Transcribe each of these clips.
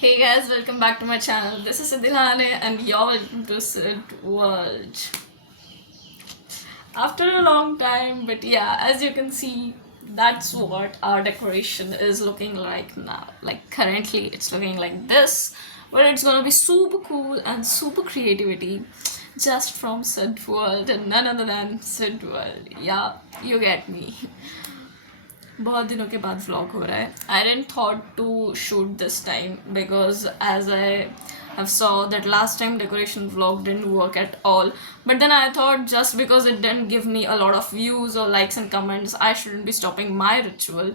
Hey guys, welcome back to my channel. This is Sidhilane and you're welcome to Sid World. After a long time, but yeah, as you can see, that's what our decoration is looking like now. Like currently, it's looking like this, but it's gonna be super cool and super creativity just from Sid World and none other than Sid World. Yeah, you get me. बहुत दिनों के बाद vlog हो रहा है. I didn't thought to shoot this time because as I have saw that last time decoration vlog didn't work at all. But then I thought just because it didn't give me a lot of views or likes and comments, I shouldn't be stopping my ritual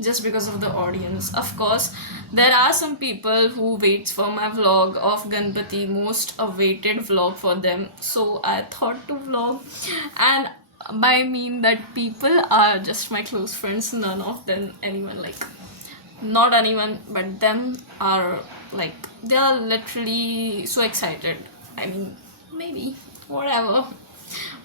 just because of the audience. Of course, there are some people who waits for my vlog of Ganpati, most awaited vlog for them. So I thought to vlog, and by mean that people are just my close friends, none of them anyone, like not anyone but them are like they are literally so excited. I mean, maybe whatever,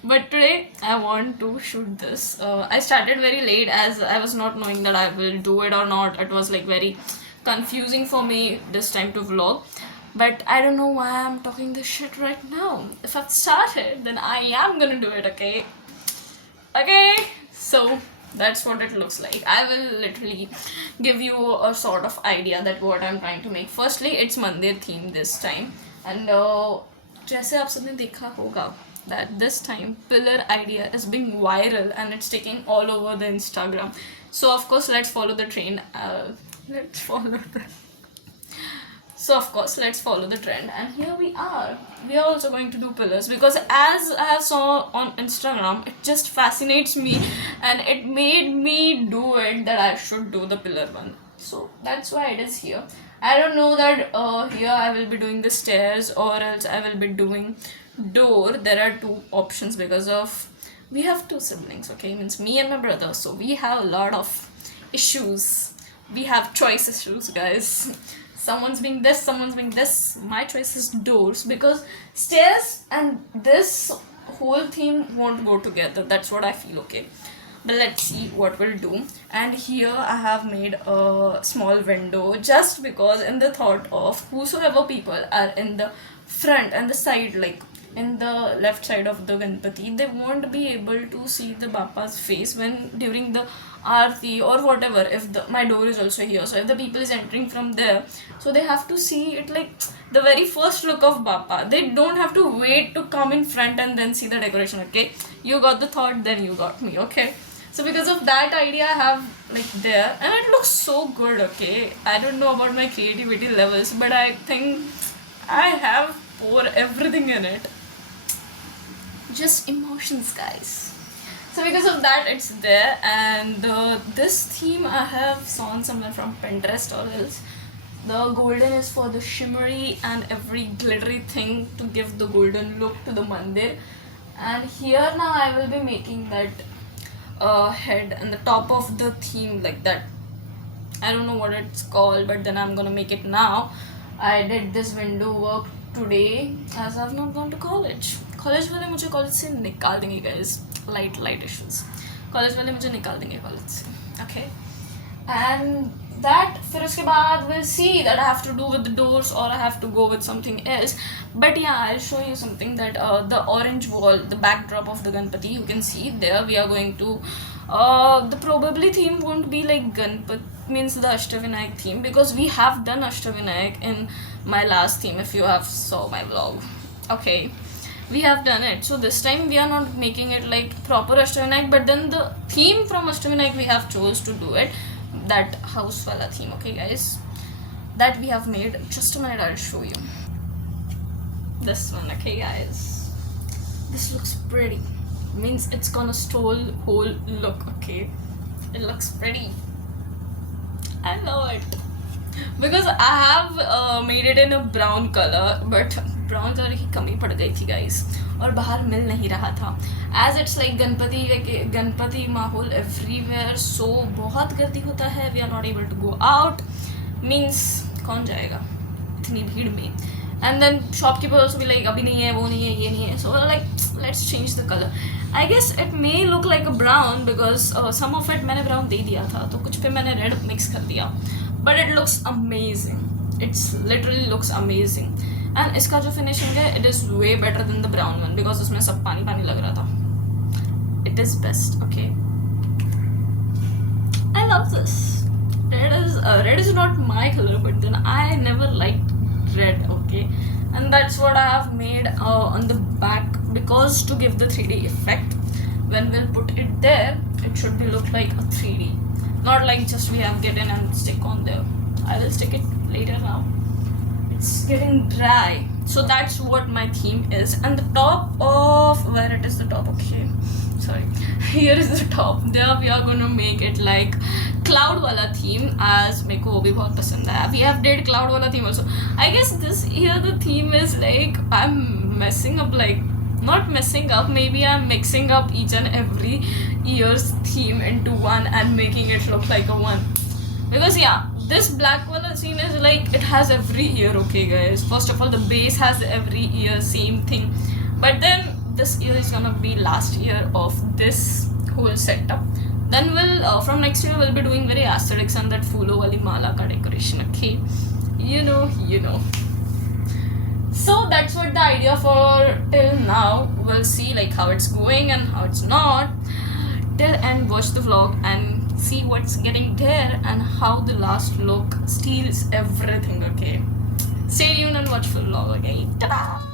but today I want to shoot this. I started very late as I was not knowing that I will do it or not. It was like very confusing for me this time to vlog, but I don't know why I'm talking this shit right now. If I've started, then I am gonna do it, okay. So that's what it looks like. I will literally give you a sort of idea that what I'm trying to make. Firstly, it's mandir theme this time, and जैसे आप सबने देखा होगा that this time pillar idea is being viral and it's taking all over the Instagram. So of course let's follow the trend. Let's follow the So of course let's follow the trend, and here we are. We are also going to do pillars because as I saw on Instagram, it just fascinates me and it made me do it that I should do the pillar one. So that's why it is here. I don't know that here I will be doing the stairs or else I will be doing door. There are two options because of we have two siblings, okay, means me and my brother, so we have a lot of issues. We have choice issues, guys. Someone's being this, someone's being this. My choice is doors because stairs and this whole theme won't go together. That's what I feel, okay. But let's see what we'll do. And here I have made a small window just because in the thought of whosoever people are in the front and the side, like in the left side of the Ganpati, they won't be able to see the Bapa's face when during the Aarti or whatever. If my door is also here, so if the people is entering from there, so they have to see it like the very first look of Bapa. They don't have to wait to come in front and then see the decoration, okay. You got the thought, then you got me, okay. So because of that idea I have like there, and it looks so good, okay. I don't know about my creativity levels, but I think I have pour everything in it. Just emotions, guys. So because of that it's there, and this theme I have saw somewhere from Pinterest or else. The golden is for the shimmery and every glittery thing to give the golden look to the mandir. And here now I will be making that head and the top of the theme like that. I don't know what it's called, but then I'm gonna make it now. I did this window work today as I've not gone to college. College वाले मुझे college से निकाल देंगे guys. Light issues. College वाले मुझे निकाल देंगे college से, okay. And that फिर उसके बाद we'll see that I have to do with the doors or I have to go with something else. But yeah, I'll show you something that the orange wall, the backdrop of the Ganpati, you can see there. We are going to the probably theme won't be like Ganpati, means the Ashtavinayak theme, because we have done Ashtavinayak in my last theme if you have saw my vlog, okay. We have done it, so this time we are not making it like proper Ashtavinayak, but then the theme from Ashtavinayak we have chose to do it, that house wala theme, okay guys, that we have made. Just a minute, I'll show you this one, okay guys. This looks pretty, means it's gonna stole whole look, okay. It looks pretty. I love it because I have made it in a brown color, but brown colour की कमी पड़ गई थी guys और बाहर मिल नहीं रहा था. एज इट्स लाइक गणपति माहौल एवरीवेयर, सो बहुत गर्दी होता है. We are not able to go out, means कौन जाएगा इतनी भीड़ में. एंड देन शॉपकीपर ऑल्सो भी लाइक अभी नहीं है, वो नहीं है, ये नहीं है. So like let's change the colour. I guess it may look like a brown because some of it मैंने ब्राउन दे दिया था, तो कुछ पे मैंने रेड मिक्स कर दिया, but it looks amazing. It's literally looks amazing. And इसका जो finishing है, it is way better than the brown one because उसमें सब पानी पानी लग रहा था. It is best. Okay, I love this. Red is not my color, but then I never liked red. Okay, and that's what I have made on the back, because to give the 3D effect, when we'll put it there, it should be look like a 3D, not like just we have get in and stick on there. I will stick it later now. It's getting dry, so that's what my theme is. And the top of where it is the top, okay, sorry, here is the top. There we are gonna make it like cloud wala theme, as मेरे को वो भी बहुत पसंद आया. We have did cloud wala theme also. I guess this year the theme is like I'm messing up, like not messing up, maybe I'm mixing up each and every year's theme into one and making it look like a one. Because yeah, this black wala scene is like it has every year. Okay guys, first of all the base has every year same thing, but then this year is gonna be last year of this whole setup. Then we'll from next year we'll be doing very aesthetics and that phoolo wali mala ka decoration. Okay, you know. So that's what the idea for till now. We'll see like how it's going and how it's not. Till end, watch the vlog and see what's getting there and how the last look steals everything. Okay, stay tuned and watch full vlog. Okay, ta-da!